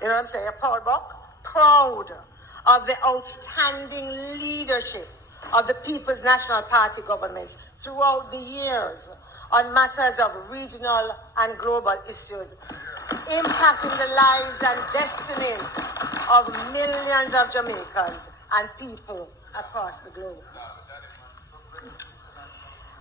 You know what I'm saying? A proud Burke? Proud of the outstanding leadership of the People's National Party governments throughout the years on matters of regional and global issues, impacting the lives and destinies of millions of Jamaicans and people across the globe.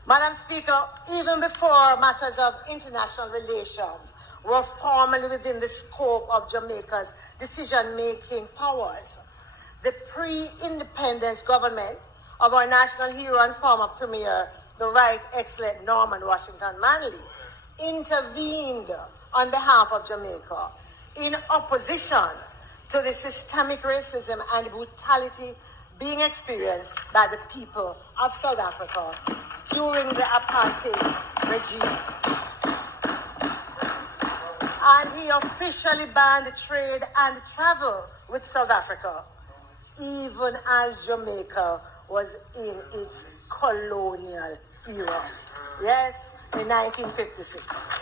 Madam Speaker, even before matters of international relations were formally within the scope of Jamaica's decision-making powers, the pre-independence government of our national hero and former Premier, the Right Excellent Norman Washington Manley, intervened on behalf of Jamaica in opposition to the systemic racism and brutality being experienced by the people of South Africa during the apartheid regime. And he officially banned trade and travel with South Africa, even as Jamaica was in its colonial era. Yes, in 1956.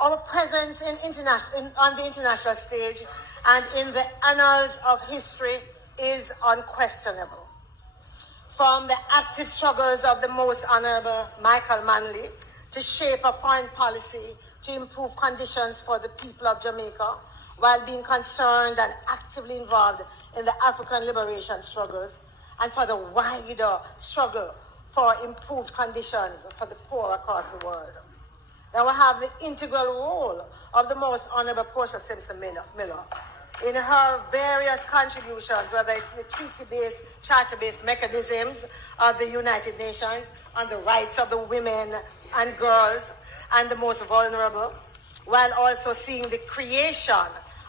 Our presence on the international stage and in the annals of history is unquestionable. From the active struggles of the Most Honorable Michael Manley to shape a foreign policy to improve conditions for the people of Jamaica while being concerned and actively involved in the African liberation struggles and for the wider struggle for improved conditions for the poor across the world. Now we have the integral role of the Most Honorable Portia Simpson Miller in her various contributions, whether it's the treaty-based, charter-based mechanisms of the United Nations on the rights of the women and girls and the most vulnerable, while also seeing the creation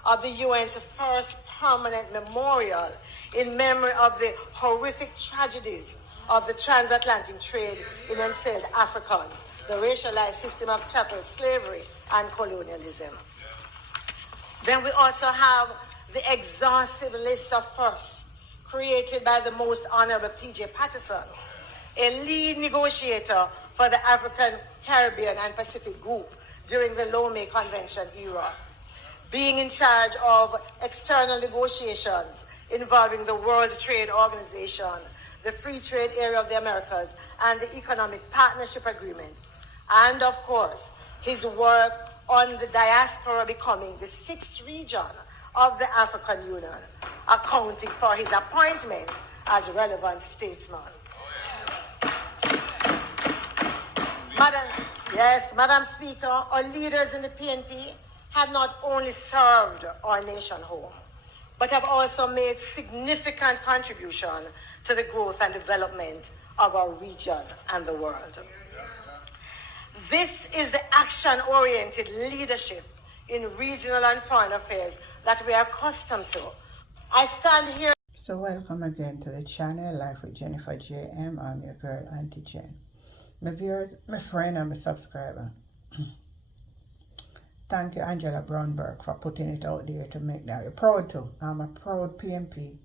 of the UN's first permanent memorial in memory of the horrific tragedies of the transatlantic trade in enslaved Africans, the racialized system of chattel slavery and colonialism. Then we also have the exhaustive list of firsts created by the Most Honorable P.J. Patterson, a lead negotiator for the African, Caribbean, and Pacific Group during the Lomé Convention era, being in charge of external negotiations involving the World Trade Organization, the Free Trade Area of the Americas, and the Economic Partnership Agreement, and of course, his work on the diaspora becoming the sixth region of the African Union, accounting for his appointment as relevant statesman. Madam Speaker, our leaders in the PNP have not only served our nation home, but have also made significant contribution to the growth and development of our region and the world. This is the action-oriented leadership in regional and foreign affairs that we are accustomed to. I stand here. So welcome again to the channel, Life with Jennifer JM. I'm your girl, Auntie Jen. My viewers, my friend, and my subscriber. Thank you, Angela Burke, for putting it out there to make that. You're proud too. I'm a proud PNP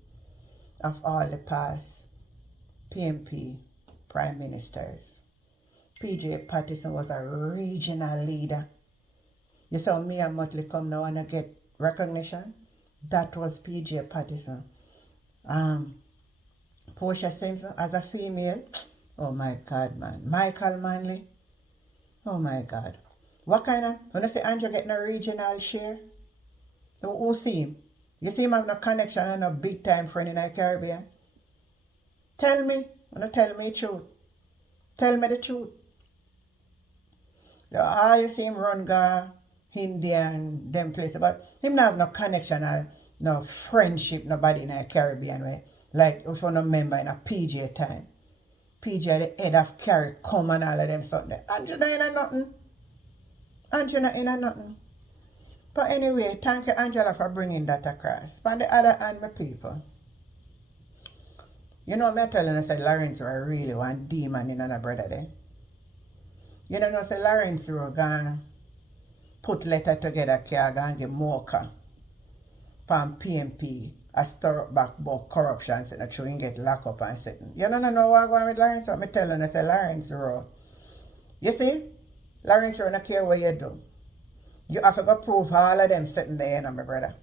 of all the past PNP prime ministers. P.J. Patterson was a regional leader. You saw me and Motley come now and I get recognition. That was P.J. Patterson. Portia Simpson as a female. Oh my God, man. Michael Manley. Oh my God. What kind of, when I say Andrew getting a regional share? Who see him? You see him have no connection and no big time friend in the Caribbean? Tell me. Tell me the truth. Tell me the truth. All you see him run go India and them places, but him not have no connection or no friendship, nobody in the Caribbean way. Like if you no member in a PJ time. PJ the head of CARICOM and all of them something. Andrew not in a nothing. Andrew not in a nothing. But anyway, thank you, Angela, for bringing that across. On the other hand, my people, you know, me telling you, say Lawrence were really one demon in another brother there. You know, say Lawrence Rowe gone put letter together, and give MOCA from PNP, a stir up back about corruption, so that you get locked up and setting. You don't know what going with Lawrence Rowe? Me telling you, say Lawrence Rowe. You see, Lawrence Rowe don't care what you do. You have to go prove all of them sitting there, you know, my brother.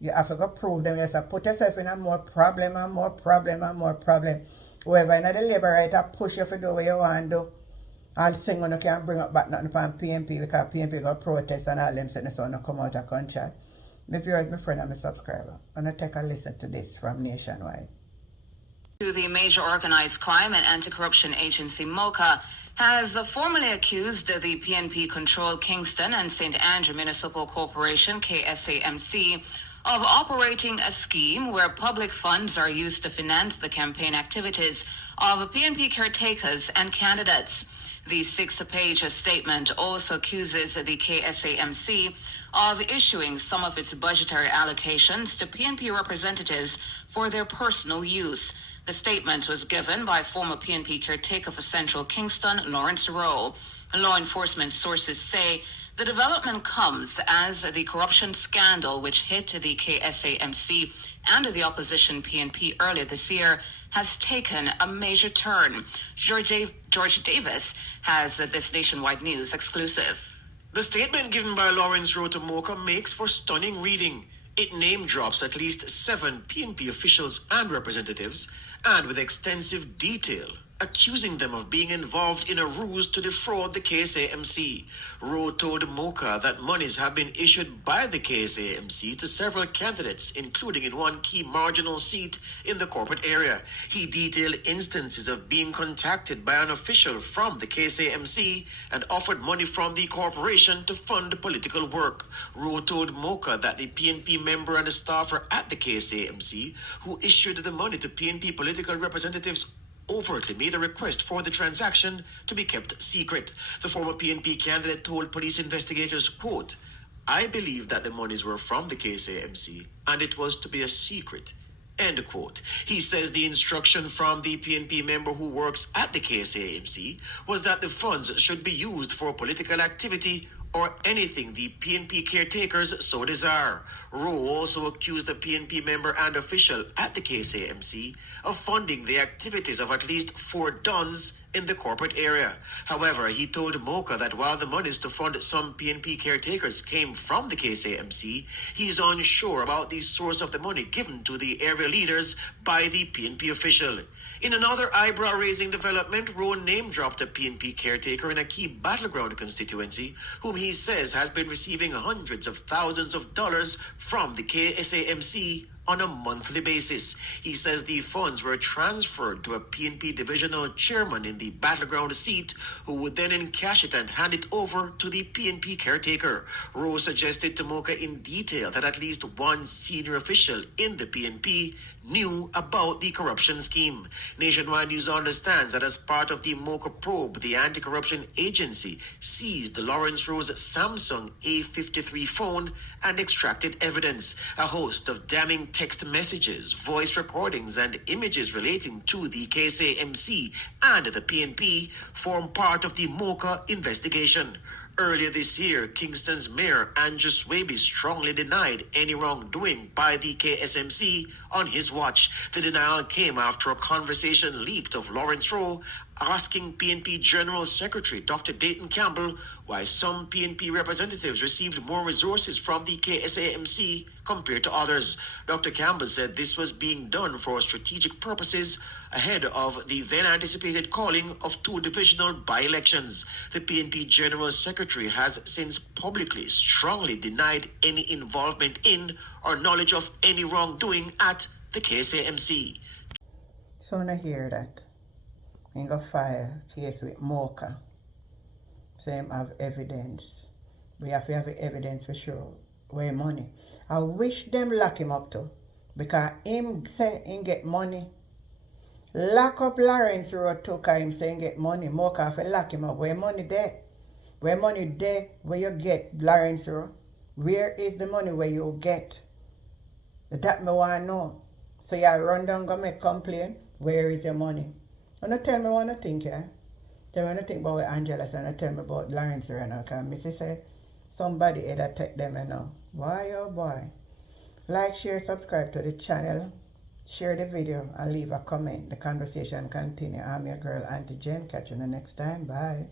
You have to go prove them. You have to put yourself in a more problem and more problem and more problem. Whoever in the labor right push you to do what you want to do. All thing when you can't bring up back nothing from PNP because PNP got protest and all them saying the sun come out of country. My viewers, my friend and my subscriber. I'm going to take a listen to this from Nationwide. The major organized crime and anti-corruption agency MOCA has formally accused the PNP-controlled Kingston and St. Andrew Municipal Corporation, KSAMC, of operating a scheme where public funds are used to finance the campaign activities of PNP caretakers and candidates. The 6-page statement also accuses the KSAMC of issuing some of its budgetary allocations to PNP representatives for their personal use. The statement was given by former PNP caretaker for Central Kingston, Lawrence Rowe. Law enforcement sources say the development comes as the corruption scandal which hit the KSAMC and the opposition PNP earlier this year has taken a major turn. George Davis has this Nationwide News exclusive. The statement given by Lawrence Rowe to MOCA makes for stunning reading. It name drops at least 7 PNP officials and representatives, and with extensive detail, accusing them of being involved in a ruse to defraud the KSAMC. Rowe told MOCA that monies have been issued by the KSAMC to several candidates, including in one key marginal seat in the corporate area. He detailed instances of being contacted by an official from the KSAMC and offered money from the corporation to fund political work. Rowe told MOCA that the PNP member and the staffer at the KSAMC who issued the money to PNP political representatives overtly made a request for the transaction to be kept secret. The former PNP candidate told police investigators, quote, "I believe that the monies were from the KSAMC and it was to be a secret." End quote. He says the instruction from the PNP member who works at the KSAMC was that the funds should be used for political activity or anything the PNP caretakers so desire. Rowe also accused the PNP member and official at the KSAMC of funding the activities of at least 4 dons in the corporate area. However, he told MOCA that while the monies to fund some PNP caretakers came from the KSAMC, he's unsure about the source of the money given to the area leaders by the PNP official. In another eyebrow-raising development, Rowe name-dropped a PNP caretaker in a key battleground constituency whom he says has been receiving hundreds of thousands of dollars from the KSAMC on a monthly basis. He says the funds were transferred to a PNP divisional chairman in the battleground seat who would then encash it and hand it over to the PNP caretaker. Rowe suggested to MOCA in detail that at least one senior official in the PNP knew about the corruption scheme. Nationwide News understands that as part of the MOCA probe, the anti-corruption agency seized Lawrence Rowe's Samsung A53 phone and extracted evidence. A host of damning text messages, voice recordings, and images relating to the KSAMC and the PNP form part of the MOCA investigation. Earlier this year, Kingston's Mayor Andrew Swaby strongly denied any wrongdoing by the KSMC on his watch. The denial came after a conversation leaked of Lawrence Rowe asking PNP General Secretary Dr. Dayton Campbell why some PNP representatives received more resources from the KSAMC compared to others. Dr. Campbell said this was being done for strategic purposes ahead of the then anticipated calling of 2 divisional by-elections. The PNP General Secretary has since publicly strongly denied any involvement in or knowledge of any wrongdoing at the KSAMC. So when I hear that, I'm going to file case with MOCA. Same have evidence. We have to have evidence for sure. Where money. I wish them lock him up too. Because him say him get money. Lock up Lawrence Rowe too, because him say him get money. MOCA have to lock him up. Where money there? Where money there where you get Lawrence Rowe? Where is the money where you get? That me want to know. So you run down go make complaint. Where is your money? And tell me what I think, yeah? Tell me what I think about Angela and tell me about Lawrence Rowe now. Because Missy say somebody either take them and now. Why oh boy? Like, share, subscribe to the channel. Share the video and leave a comment. The conversation continue. I'm your girl Auntie Jen. Catch you the next time. Bye.